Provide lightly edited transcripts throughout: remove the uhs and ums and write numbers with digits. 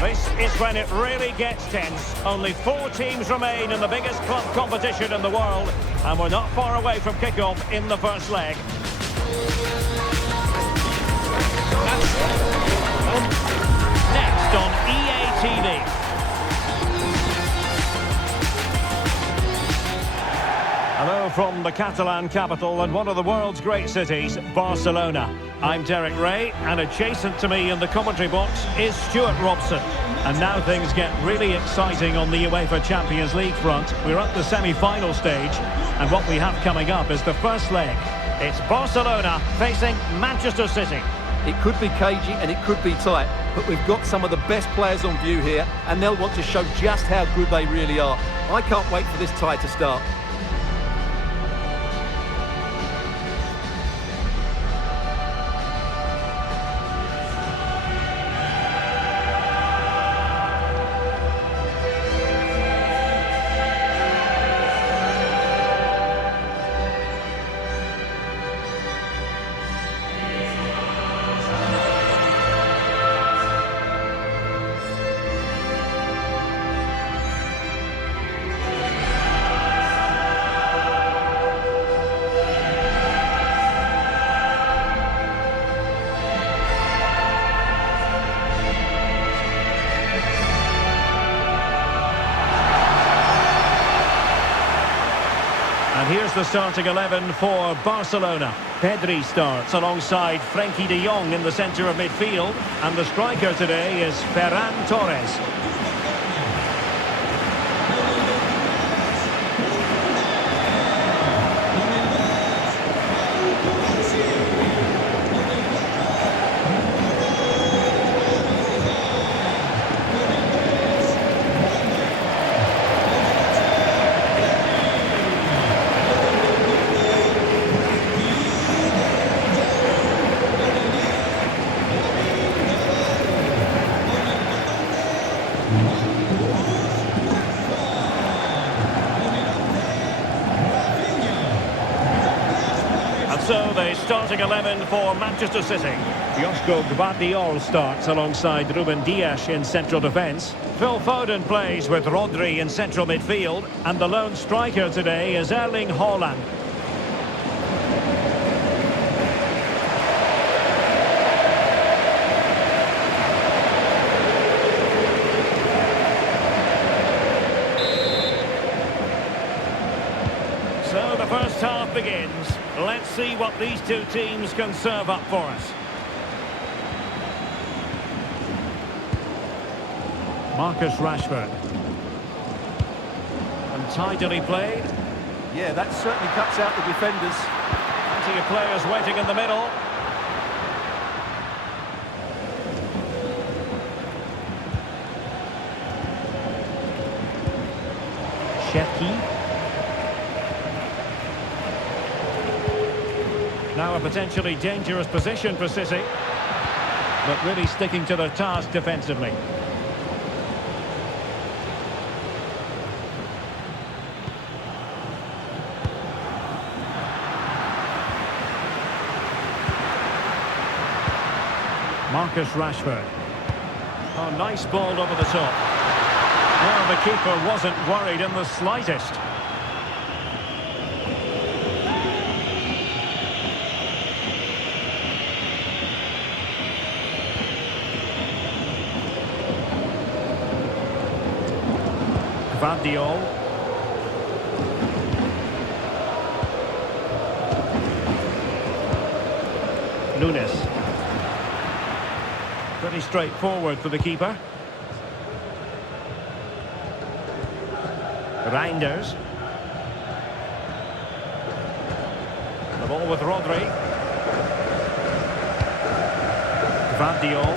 This is when it really gets tense. Only 4 teams remain in the biggest club competition in the world, and we're not far away from kickoff in the first leg. Next on EA TV. Hello from the Catalan capital and one of the world's great cities, Barcelona. I'm Derek Ray, and adjacent to me in the commentary box is Stuart Robson. And now things get really exciting on the UEFA Champions League front. We're at the semi-final stage, and what we have coming up is the first leg. It's Barcelona facing Manchester City. It could be cagey and it could be tight, but we've got some of the best players on view here, and they'll want to show just how good they really are. I can't wait for this tie to start. And here's the starting 11 for Barcelona. Pedri starts alongside Frenkie de Jong in the centre of midfield. And the striker today is Ferran Torres. So the starting 11 for Manchester City. Josko Gvardiol starts alongside Ruben Dias in central defence. Phil Foden plays with Rodri in central midfield. And the lone striker today is Erling Haaland. So the first half begins. Let's see what these two teams can serve up for us. Marcus Rashford. And tidily played. Yeah, that certainly cuts out the defenders. Plenty of players waiting in the middle. Cherki. Now a potentially dangerous position for City, but really sticking to their task defensively. Marcus Rashford. Oh, nice ball over the top. Well, the keeper wasn't worried in the slightest. Gvardiol. Nunes. Pretty straightforward for the keeper. Reinders. The ball with Rodri. Gvardiol.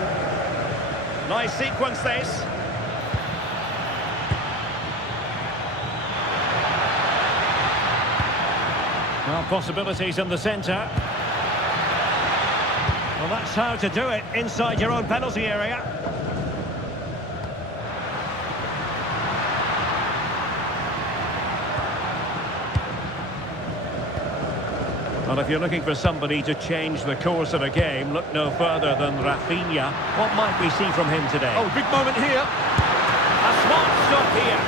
Nice sequence this. Well, possibilities in the centre. Well, that's how to do it inside your own penalty area. Well, if you're looking for somebody to change the course of a game, look no further than Rafinha. What might we see from him today? Oh, big moment here. A smart stop here.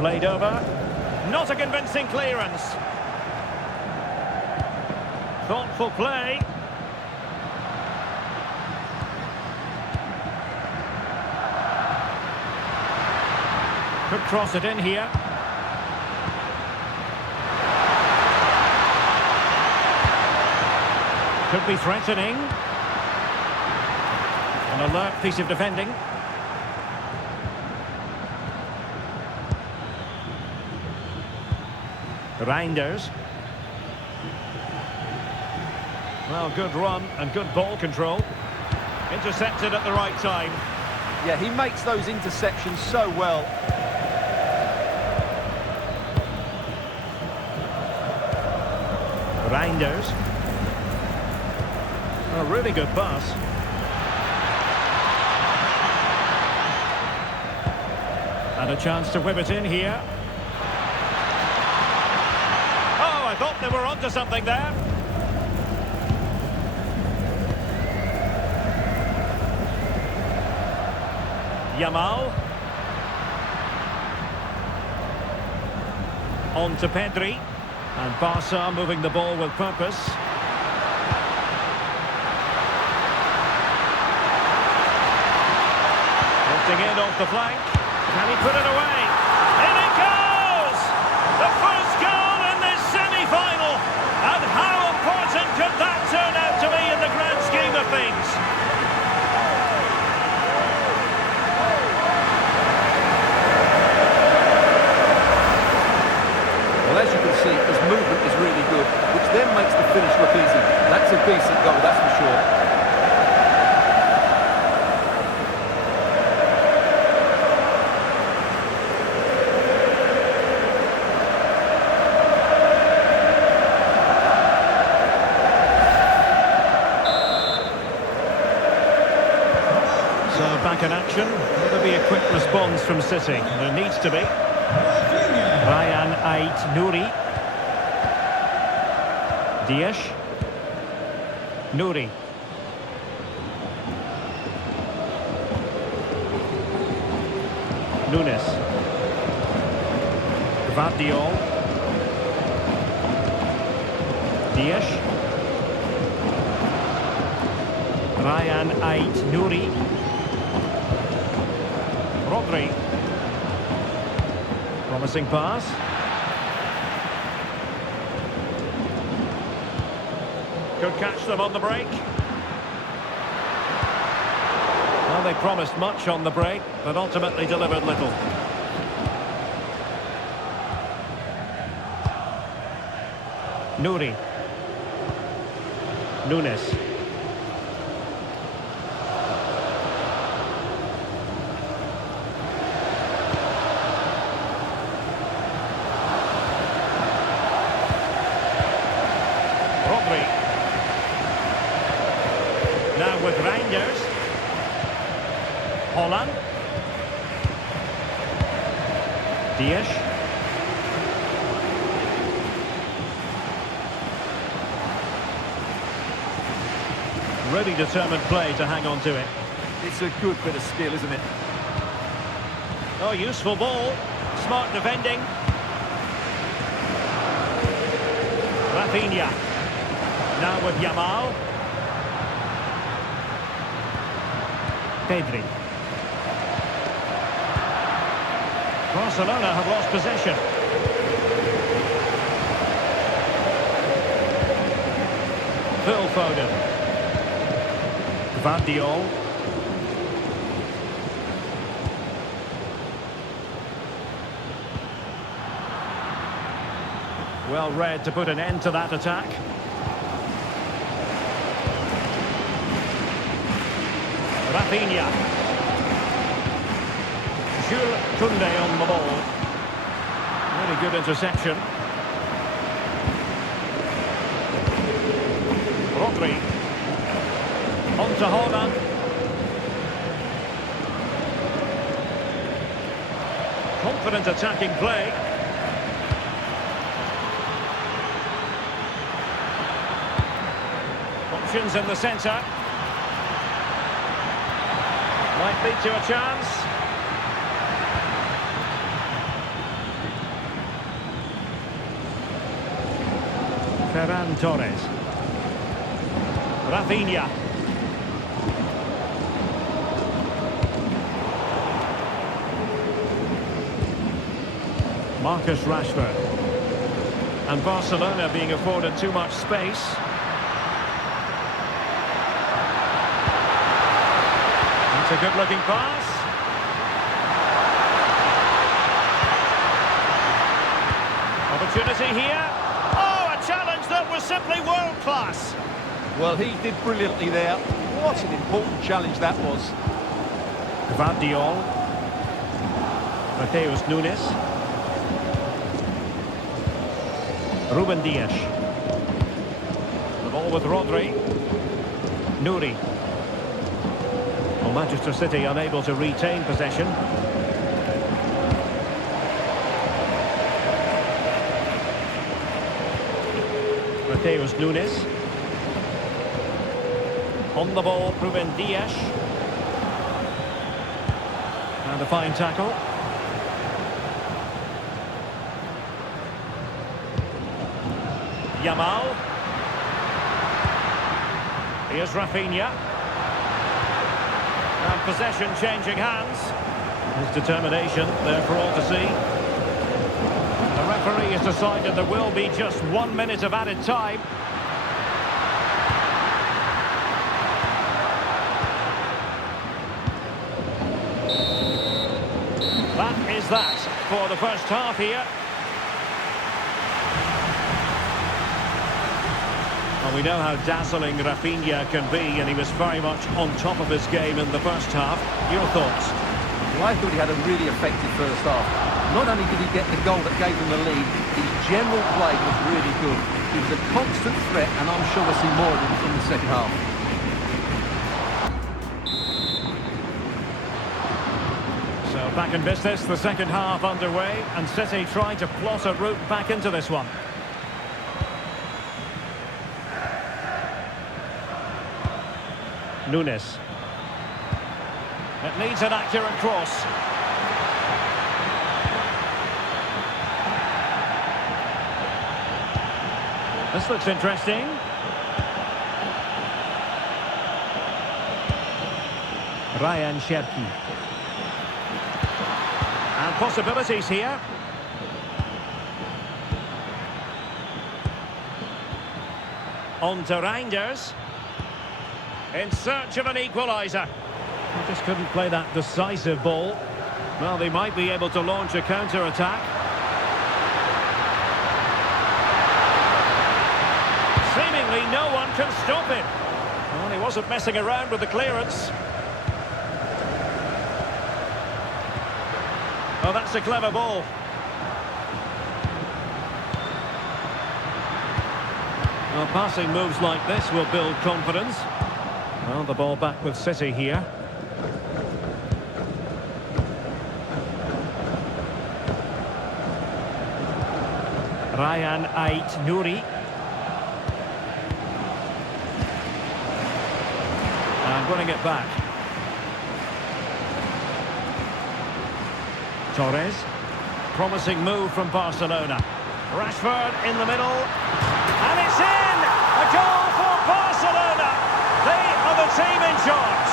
Played over. Not a convincing clearance. Thoughtful play. Could cross it in here. Could be threatening. An alert piece of defending. Reinders. Well, good run and good ball control. Intercepted at the right time. Yeah, he makes those interceptions so well. Reinders. A really good pass. And a chance to whip it in here. I thought they were onto something there. Yamal. On to Pedri. And Barca moving the ball with purpose. Lifting in off the flank. Can he put it away? In it goes! The first goal in this semi-final. And how important could that turn out to be in the grand scheme of things? Well, as you can see, his movement is really good, which then makes the finish look easy. That's a decent goal, that's for sure. So back in action. Will there be a quick response from City? There needs to be. Ryan Ait Nouri. Dias. Nouri. Nunes. Gvardiol. Dias. Ryan Ait Nouri. Rodri. Promising pass. Could catch them on the break. Well, they promised much on the break, but ultimately delivered little. Nouri. Nunes. Rodri. Now with Reinders. Holland. Dias. Really determined play to hang on to it. It's a good bit of skill, isn't it? Oh, useful ball. Smart defending. Rafinha. Now with Yamal. Pedri. Barcelona have lost possession. Phil Foden. Gvardiol. Well read to put an end to that attack. Rafinha. Jules Koundé on the ball. Really good interception. Rodri. On to Holland. Confident attacking play. Options in the centre. Might lead to a chance. Ferran Torres. Rafinha. Marcus Rashford. And Barcelona being afforded too much space. That's a good-looking pass. Opportunity here. Oh, a challenge that was simply world-class. Well, he did brilliantly there. What an important challenge that was. Gvardiol. Mateus Nunes. Ruben Dias. The ball with Rodri. Nouri. Well, Manchester City unable to retain possession. Mateus Nunes. On the ball, Ruben Dias. And a fine tackle. Yamal. Here's Rafinha. And possession changing hands. His determination there for all to see. The referee has decided there will be just 1 minute of added time. That is that for the first half here. Well, we know how dazzling Rafinha can be, and he was very much on top of his game in the first half. Your thoughts? Well, I thought he had a really effective first half. Not only did he get the goal that gave him the lead, his general play was really good. He was a constant threat, and I'm sure we'll see more of him in the second half. So back in business, the second half underway, and City trying to plot a route back into this one. Nunes. It needs an accurate cross. This looks interesting. Cherki. And possibilities here. On to Reinders. In search of an equaliser. He just couldn't play that decisive ball. Well, they might be able to launch a counter-attack. Seemingly no one can stop him. Well, he wasn't messing around with the clearance. Oh, that's a clever ball. Well, passing moves like this will build confidence. Well, the ball back with City here. Ryan Ait-Nouri. And winning it back. Torres. Promising move from Barcelona. Rashford in the middle. And it's in! A goal for Barcelona! They are the team in charge.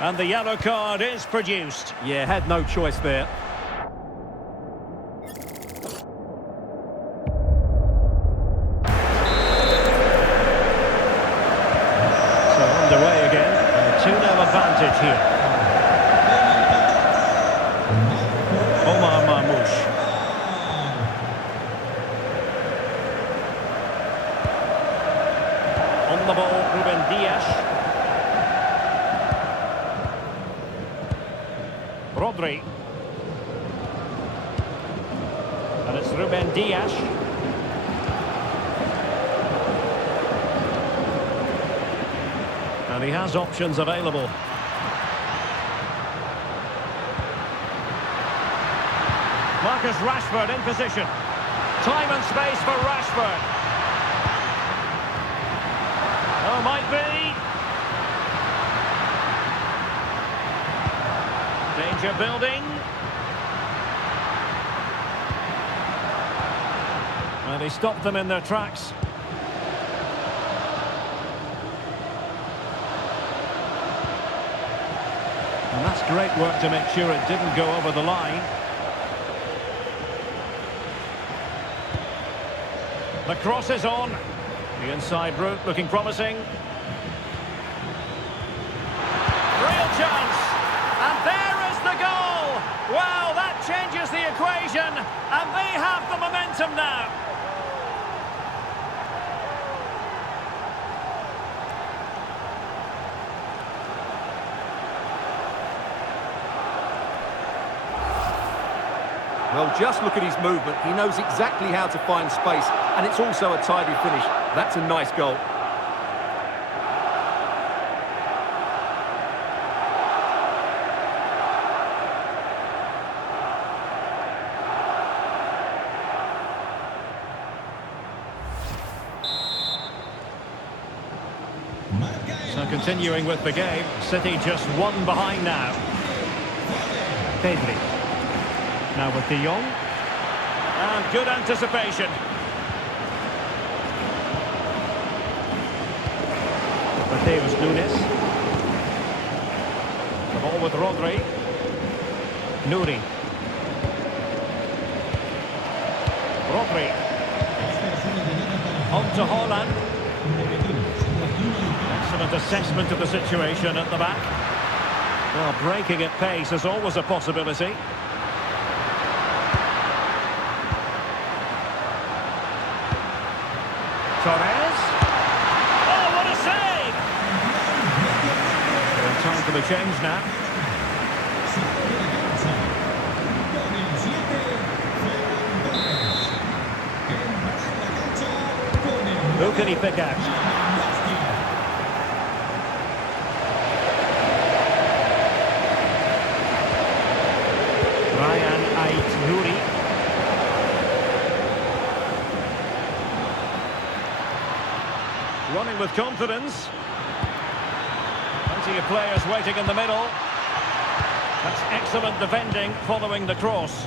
And the yellow card is produced. Yeah, had no choice there. So underway again. A 2-0 advantage here. Omar Marmoush. On the ball. Rodri. And it's Ruben Dias. And he has options available. Marcus Rashford in position. Time and space for Rashford. Oh, might be. Danger building. And he stopped them in their tracks. And that's great work to make sure it didn't go over the line. The cross is on. The inside route looking promising. Real chance. And there is the goal. Wow, that changes the equation. And they have the momentum now. Well, just look at his movement. He knows exactly how to find space, and it's also a tidy finish. That's a nice goal. So continuing with the game, City just one behind now. Pedri. Now with De Jong. And good anticipation. Mateus Nunes. The ball with Rodri. Nuri. Rodri. On to Haaland. Excellent assessment of the situation at the back. Well, breaking at pace is always a possibility. Torres. Oh, what a save! Time for the change now. Who can he pick out? Nuri. Running with confidence. Plenty of players waiting in the middle. That's excellent defending following the cross.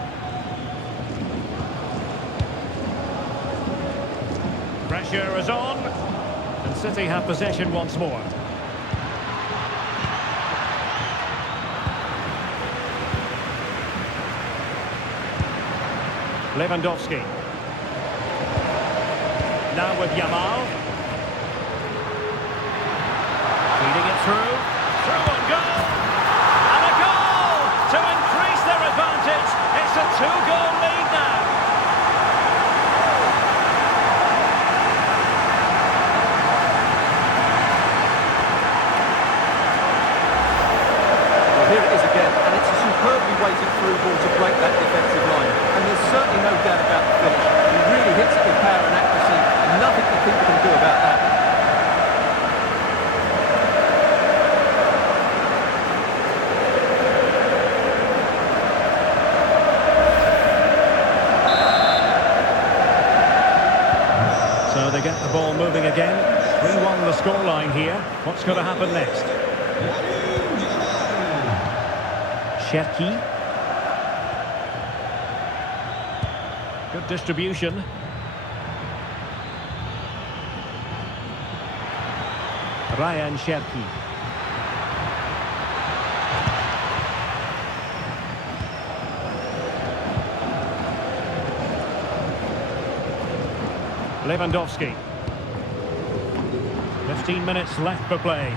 Pressure is on. And City have possession once more. Lewandowski. Now with Yamal. Feeding it through. Through on goal. And a goal to increase their advantage. It's a 2-goal lead now. Well, here it is again, and it's a superbly weighted through ball to break that defensive line. And there's certainly no doubt about the finish. He really hits it with power and accuracy, and nothing the keeper can do about that. So they get the ball moving again. 3-1 the scoreline here. What's going to happen next? Cherki. Good distribution. Ryan Cherki. Lewandowski. 15 minutes left for play.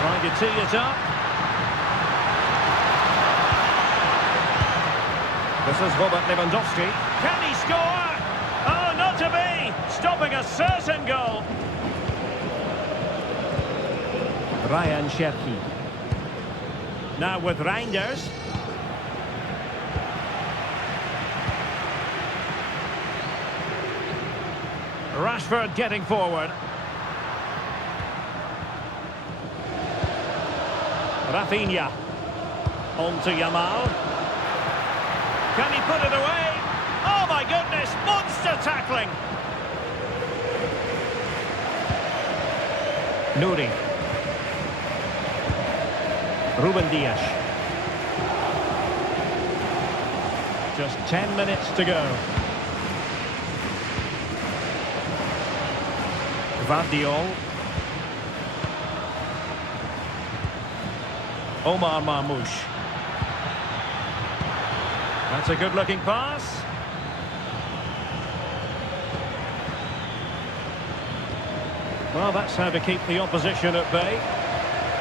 Trying to tee it up. This is Robert Lewandowski. Can he score? Oh, not to be! Stopping a certain goal. Ryan Cherki. Now with Reinders. Rashford getting forward. Rafinha. On to Yamal. Can he put it away? Oh my goodness, monster tackling. Nouri. Ruben Dias. Just 10 minutes to go. Vardiol. Omar Marmoush. That's a good-looking pass. Well, that's how to keep the opposition at bay.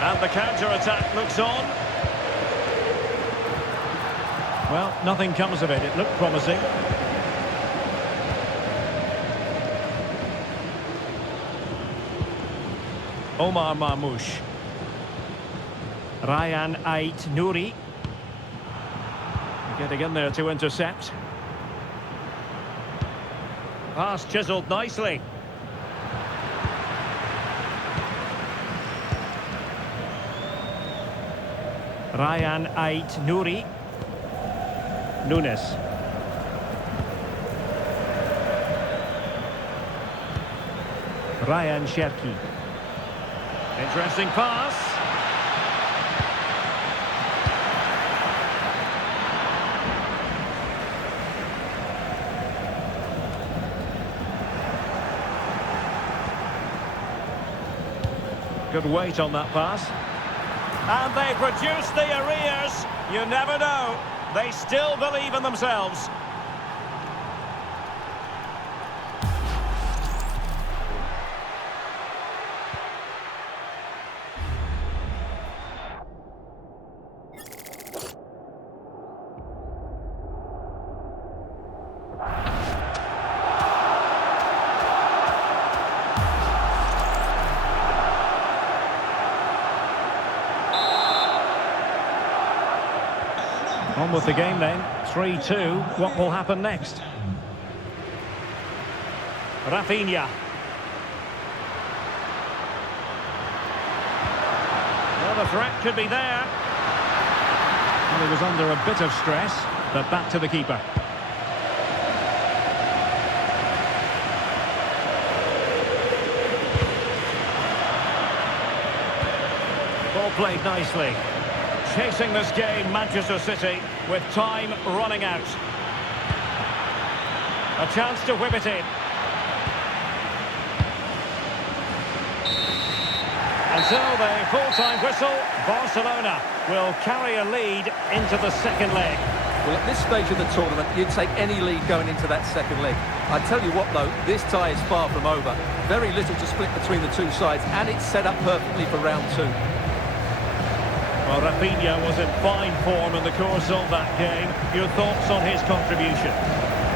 And the counter-attack looks on. Well, nothing comes of it. It looked promising. Omar Marmoush. Ryan Ait Nouri. Getting in there to intercept. Pass chiselled nicely. Ryan Ait Nouri. Nunes. Ryan Cherki. Interesting pass. Good weight on that pass. And they produce the arrears. You never know. They still believe in themselves. On with the game then, 3-2. What will happen next? Rafinha. Well, the threat could be there. Well, he was under a bit of stress, but back to the keeper. Ball played nicely. Chasing this game, Manchester City, with time running out. A chance to whip it in. And so the full-time whistle, Barcelona will carry a lead into the second leg. Well, at this stage of the tournament, you'd take any lead going into that second leg. I tell you what, though, this tie is far from over. Very little to split between the two sides, and it's set up perfectly for round two. Well, Rafinha was in fine form in the course of that game. Your thoughts on his contribution?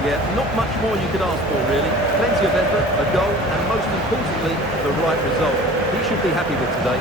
Yeah, not much more you could ask for, really. Plenty of effort, a goal, and most importantly, the right result. He should be happy with today.